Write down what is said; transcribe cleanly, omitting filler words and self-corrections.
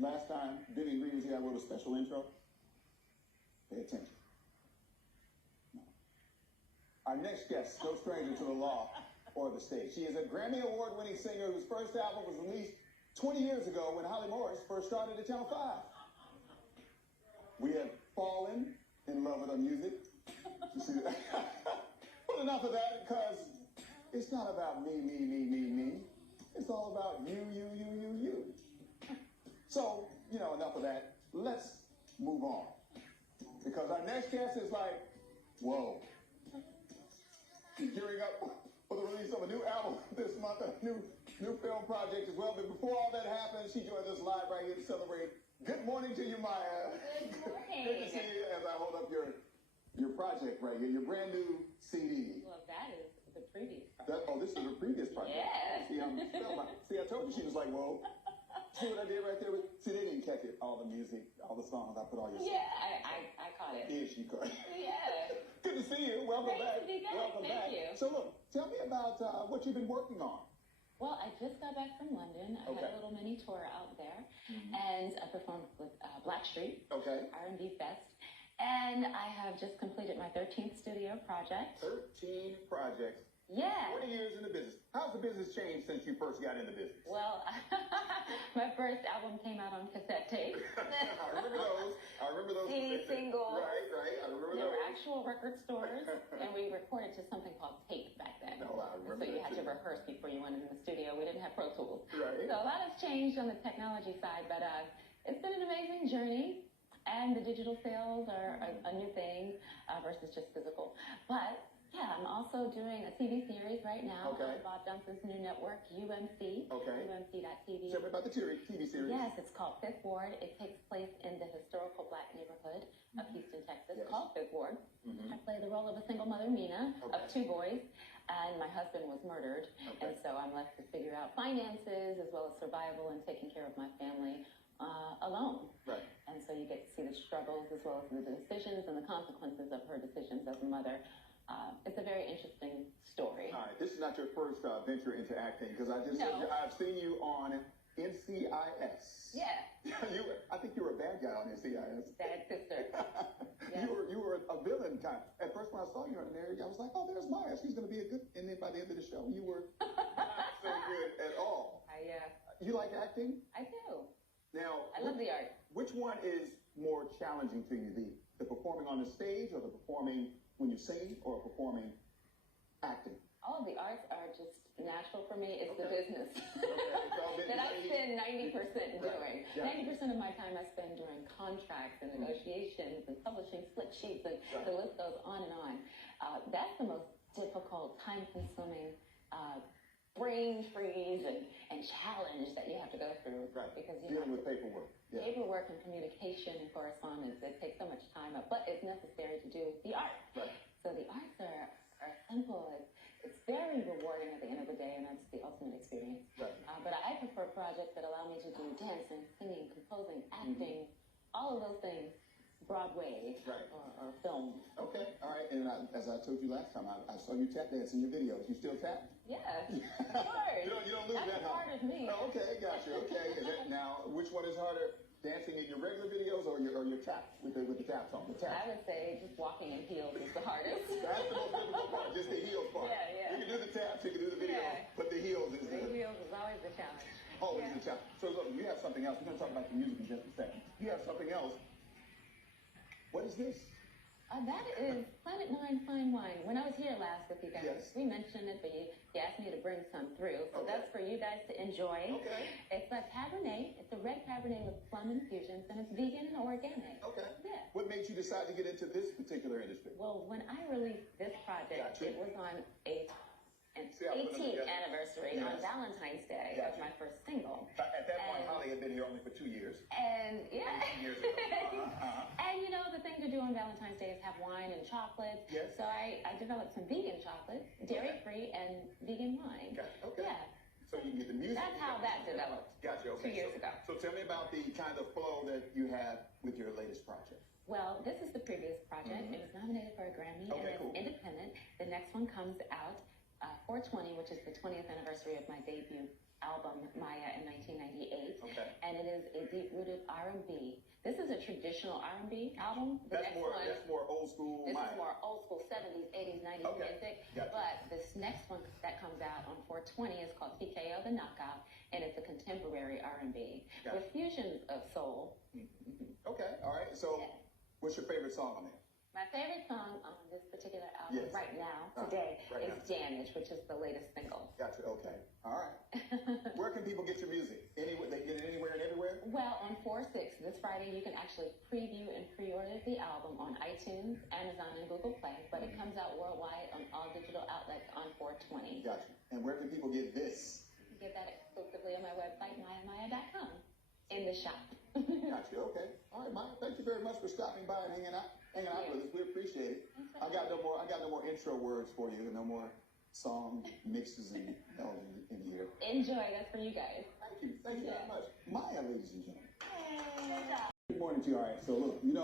Last time Vivian Green was here, I wrote a special intro. Pay attention. No. Our next guest, no stranger to the law or the stage. She is a Grammy Award-winning singer whose first album was released 20 years ago when Holly Morris first started at Channel 5. We have fallen in love with her music. You see that? But enough of that, because it's not about me. It's all about you. So, enough of that. Let's move on. Because our next guest is like, whoa. She's gearing up for the release of a new album this month, a new film project as well. But before all that happens, she joins us live right here to celebrate. Good morning to you, Mya. Good morning. Good to see you as I hold up your project right here, your brand new CD. Well, that is the previous. This is the previous project. Yeah. See, I told you she was like, whoa. See what I did right there? See, they didn't catch it. All the music, all the songs. I put all your songs. Yeah, I caught it. Yeah, she caught it. Yeah. Good to see you. Welcome Great back. to be back. Welcome Thank back. you. So look, tell me about what you've been working on. Well, I just got back from London. I had a little mini tour out there, and I performed with Blackstreet, R&B Fest, and I have just completed my 13th studio project. 13 projects. Yeah. 20 years in the business. How's the business changed since you first got in the business? Well, my first album came out on cassette tape. I remember those. CD single. Right. I remember There those. were actual record stores, and we recorded to something called tape back then. No, I remember. So you had to rehearse before you went in the studio. We didn't have Pro Tools. Right. So a lot has changed on the technology side, but it's been an amazing journey. And the digital sales are a new thing versus just physical. But yeah, I'm also doing a TV series right now on Bob Johnson's new network, UMC. UMC.tv. Tell me about the TV series. Yes, it's called Fifth Ward. It takes place in the historical black neighborhood of Houston, Texas, called Fifth Ward. I play the role of a single mother, Mina, of 2 boys, and my husband was murdered. And so I'm left to figure out finances as well as survival and taking care of my family alone. Right. And so you get to see the struggles as well as the decisions and the consequences of her decisions as a mother. It's a very interesting story. All right, this is not your first venture into acting, because I've seen you on NCIS. Yeah. I think you were a bad guy on NCIS. Bad sister. Yeah. You were a villain kind. At first, when I saw you on there, I was like, oh, there's Mya. She's going to be a good. And then by the end of the show, you were not so good at all. Yeah. You like acting? I do. Now, I love the art. Which one is more challenging to you, the performing on the stage, or the performing when you sing, or performing acting? All of the arts are just natural for me. It's the business Okay. that I spend 90% doing. Right. Yeah. 90% of my time I spend doing contracts and negotiations and publishing split sheets, and the list goes on and on. That's the most difficult, time-consuming, brain freeze and challenge that you have to go through. Right. Because dealing with paperwork. Yeah. Paperwork and communication and correspondence, it takes so much time up, but it's necessary to do the art. Right. So the arts are simple. It's very rewarding at the end of the day, and that's the ultimate experience. Right. But I prefer projects that allow me to do dancing, singing, composing, acting, all of those things, Broadway or film. Okay, all right. And as I told you last time, I saw you tap dance in your videos. You still tap? Yeah, of course. you don't lose that's that, huh? part of me. Oh, okay, gotcha. Okay. Now, which one is harder, dancing in your regular videos or your tap with the tap song? The tap. I would say just walking in heels is the hardest. That's the most difficult part, just the heels part. Yeah. You can do the taps, you can do the videos, but the heels is The heels is always the challenge. always the challenge. So look, you have something else. We're going to talk about the music in just a second. You have something else. What is this? That is Planet 9 Fine Wine. When I was here last with you guys, Yes. we mentioned it, but you asked me to bring some through. So that's for you guys to enjoy. Okay. It's a Cabernet. It's a red Cabernet with plum infusions, and it's vegan and organic. Okay. Yeah. What made you decide to get into this particular industry? Well, when I released this project, it was on an 18th anniversary on Valentine's Day of my first single. At that point, Holly had been here only for 2 years. And 18 years ago. And the thing to do on Valentine's Day is have wine and chocolate. Yes. So I developed some vegan chocolate, dairy-free, and vegan wine. Okay. Yeah. So you can get the music. That's how that developed. Gotcha. Okay. 2 years ago. So tell me about the kind of flow that you have with your latest project. Well, this is the previous project. It was nominated for a Grammy, and it's independent. The next one comes out 4/20, which is the 20th anniversary of my debut album, Mya, in 1998. Okay. And it is a deep-rooted R&B. This is a traditional R&B album. That's more old school. This is more old school 70s, 80s, 90s music. Gotcha. But this next one that comes out on 4/20 is called TKO The Knockout, and it's a contemporary R&B with fusions of soul. Okay, all right. So, what's your favorite song on there? My favorite song on this particular album right now, today, is Damage, which is the latest single. Gotcha, okay. All right. Where can people get your music? Anywhere, they get it anywhere and everywhere? Well, on 4/6, this Friday, you can actually preview and pre-order the album on iTunes, Amazon, and Google Play, but it comes out worldwide on all digital outlets on 4/20. Gotcha. And where can people get this? You can get that exclusively on my website, myamya.com, in the shop. Gotcha, okay. All right, Mya, thank you very much for stopping by and hanging out with us. We appreciate it. I got no more intro words for you, no more song mixes and hell in here. Enjoy, that's for you guys. Thank you very much. Mya, ladies and gentlemen. Hey. Good morning to you. All right, so look,